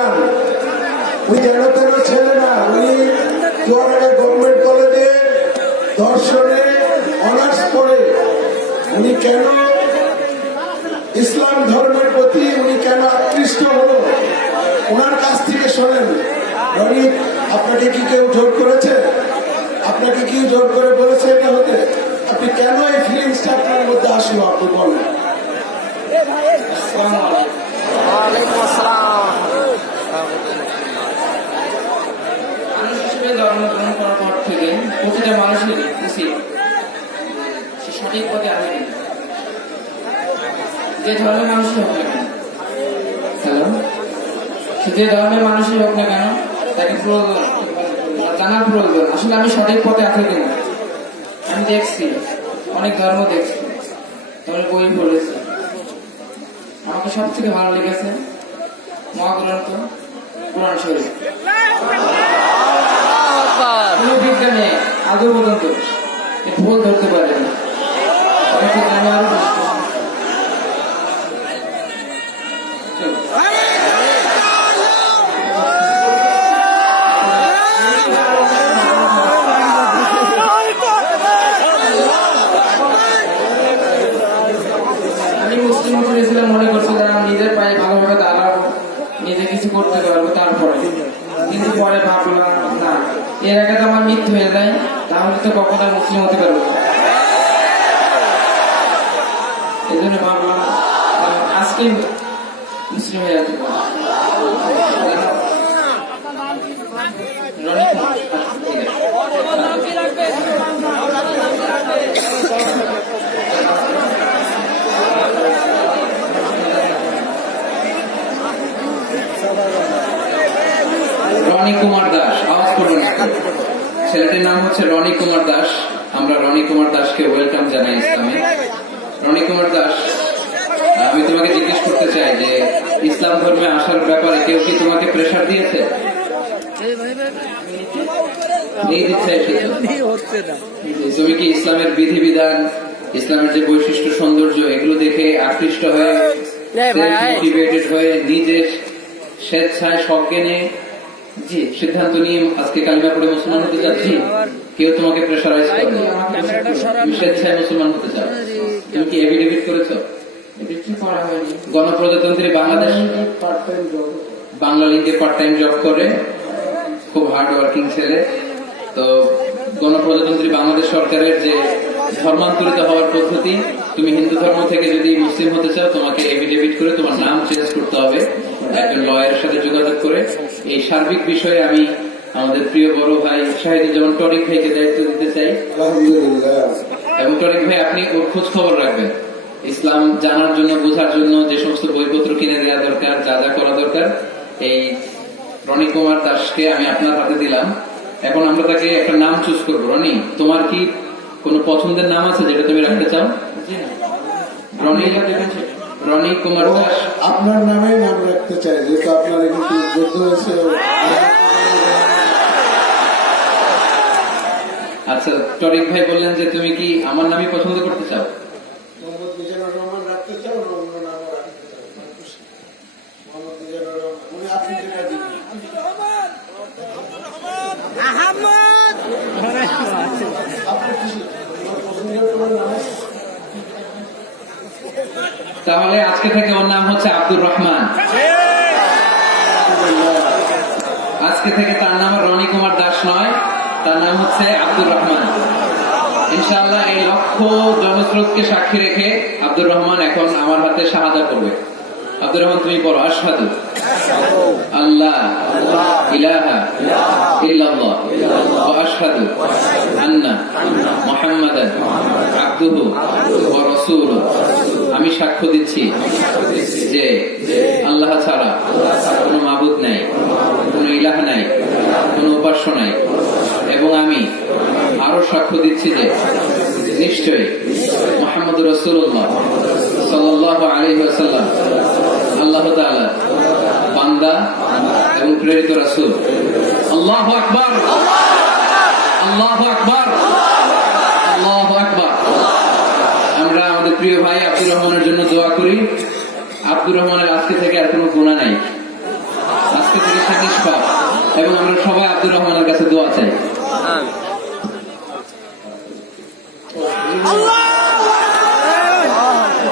যান। উনি যেন তেন ছেলে না, উনি চুয়াডাঙ্গা গভর্নমেন্ট কলেজে দর্শনে অনার্স পড়ে উনি কেন ইসলাম ধর্মের প্রতি উনি কেন আকৃষ্ট হলো, ওনার কাছ থেকে শোনেন। রনি, আপনাকে কি কেউ জোর করেছে? আপনাকে কি জোর করে বলেছে এটা হতে? আপনি কেন এই ফিলিংসটা আপনার মধ্যে আসলো আপনি বলেন। মানুষ হিসেবে জন্মগ্রহণ করার পর থেকে প্রতিটা মানুষেরই উচিত সে সঠিক পথে আসবে, যে ধর্মের মানুষই হোক না কেন। হ্যালো, সে যে ধর্মের মানুষই হোক না কেন তাকে প্রয়োজন জানার প্রয়োজন আসলে আমি সঠিক পথে আছি কিনা। আমি দেখছি, অনেক ধর্ম দেখছি, তাহলে বই পড়েছি। আমাকে সব থেকে ভালো লেগেছে মহাগ্রন্থ কোরআন শরীফ। কোনো বিজ্ঞানে আদৌ পর্যন্ত ভুল ধরতে পারে না। আমি মুসলিম হয়েছিলাম, মনে করছিলাম নিজের পায়ে ভালোভাবে দাঁড়াবো, নিজে কিছু করতে পারবো, তারপরে কিন্তু পরে ভাবলাম না, এর আগে তো আমার মৃত্যু হয়ে যায়, তাহলে তো কখনো মুসলিম হতে পারবো না। এই জন্য ভাবলাম আজকে মুসলিম হয়ে যেতে পারবো। রনি কুমার দাস, আওয়াজ করবেন। ছেলেটির নাম হচ্ছে রনি কুমার দাস। আমরা রনি কুমার দাসকে ওয়েলকাম জানাই ইসলামে। রনি কুমার দাস, আমি তোমাকে জিজ্ঞেস করতে চাই যে ইসলাম ধর্মে আসার ব্যাপারে কেউ কি তোমাকে প্রেশার দিয়েছে? তুমি কি ইসলামের বিধিবিধান, ইসলামের যে বৈশিষ্ট্য সৌন্দর্য এগুলো দেখে আকৃষ্ট হয়ে মোটিভেটেড হয়ে নিজের স্বেচ্ছায় সজ্ঞানে সিদ্ধান্ত নিয়ে আজকে কালিমা পড়ে মুসলমান হতে চাচ্ছি? কেউ তোমাকে প্রেশারাইজ করে? তুমি স্বেচ্ছায় মুসলমান হতে চাও? তুমি কি এফিডেভিট করেছো? গণপ্রজাতন্ত্রী বাংলাদেশ বাংলা লিঙ্কে পার্ট টাইম জব করে, খুব হার্ড ওয়ার্কিং ছেলে। তো গণপ্রজাতন্ত্রী বাংলাদেশ সরকারের যে ধর্মান্তরিত হওয়ার পদ্ধতি, তুমি হিন্দু ধর্ম থেকে যদি মুসলিম হতে চাও তোমাকে এফিডেভিট করে তোমার নাম চেঞ্জ করতে হবে একজন লয়ারের সাথে যোগাযোগ করে। এই সার্বিক বিষয়ে আমি আমাদের প্রিয় বড় ভাই শাহিদুজ্জামান টরিক ভাইকে দায়িত্ব দিতে চাই। এবং টরিক ভাই, আপনি ওর খোঁজ খবর রাখবেন। ইসলাম জানার জন্য, বোঝার জন্য যে সমস্ত বইপত্র কিনে দেওয়া দরকার, যা যা করা দরকার, এই রনি কুমার দাসকে আমি আপনার হাতে দিলাম। এখন আমরা তাকে একটা নাম চুজ করবো। রনি, তোমার কি কোন পছন্দের নাম আছে যেটা তুমি রাখতে চাও? রনি কুমার দাস আপনার নামে নাম রাখতে চাই, যেহেতু আপনার কিন্তু যুদ্ধ হয়েছে। আচ্ছা, টরিক ভাই বললেন যে তুমি কি আমার নামই পছন্দ করতে চাও? রাখতে চাও না অন্য নাম রাখতে চাও? মোহাম্মদ মিজানুর রহমান, উনি আপনি যেটা দিবেন। তাহলে আজকে থেকে ওর নাম হচ্ছে আব্দুর রহমান। আজকে থেকে তার নাম রনি কুমার দাস নয়, তার নাম হচ্ছে আব্দুর রহমান। ইনশাআল্লাহ এই লক্ষ জনস্রোতকে সাক্ষী রেখে আব্দুর রহমান এখন আমার হাতে শাহাদা করবে। আব্দুর রহমান, তুমি পড়ো। আশহাদু আল্লাহ ইলাহা ইল্লাল্লাহ ওয়া আশহাদু আন্না মুহাম্মাদান আবদুহু ওয়া রাসূলুহু। আমি সাক্ষ্য দিচ্ছি যে আল্লাহ ছাড়া কোনো মাবুদ নাই, কোনো ইলাহ নাই, কোনো উপাস্য নাই। এবং আমি আরো সাক্ষ্য দিচ্ছি যে নিশ্চয়ই মুহাম্মদুর রাসূলুল্লাহ সাল্লাল্লাহু আলাইহি ওয়াসাল্লাম আল্লাহ তাআলা বান্দা এবং প্রেরিত রাসূল। আল্লাহু আকবার, আল্লাহু আকবার, আল্লাহু আকবার। আমরা আমাদের প্রিয় ভাই আব্দুর রহমানের জন্য দোয়া করি। আব্দুর রহমানের আজকে থেকে আর কোনো গুনাহ নাই। আজকে এবং আমরা সবাই আব্দুর রহমানের কাছে দোয়া চাই। আল্লাহ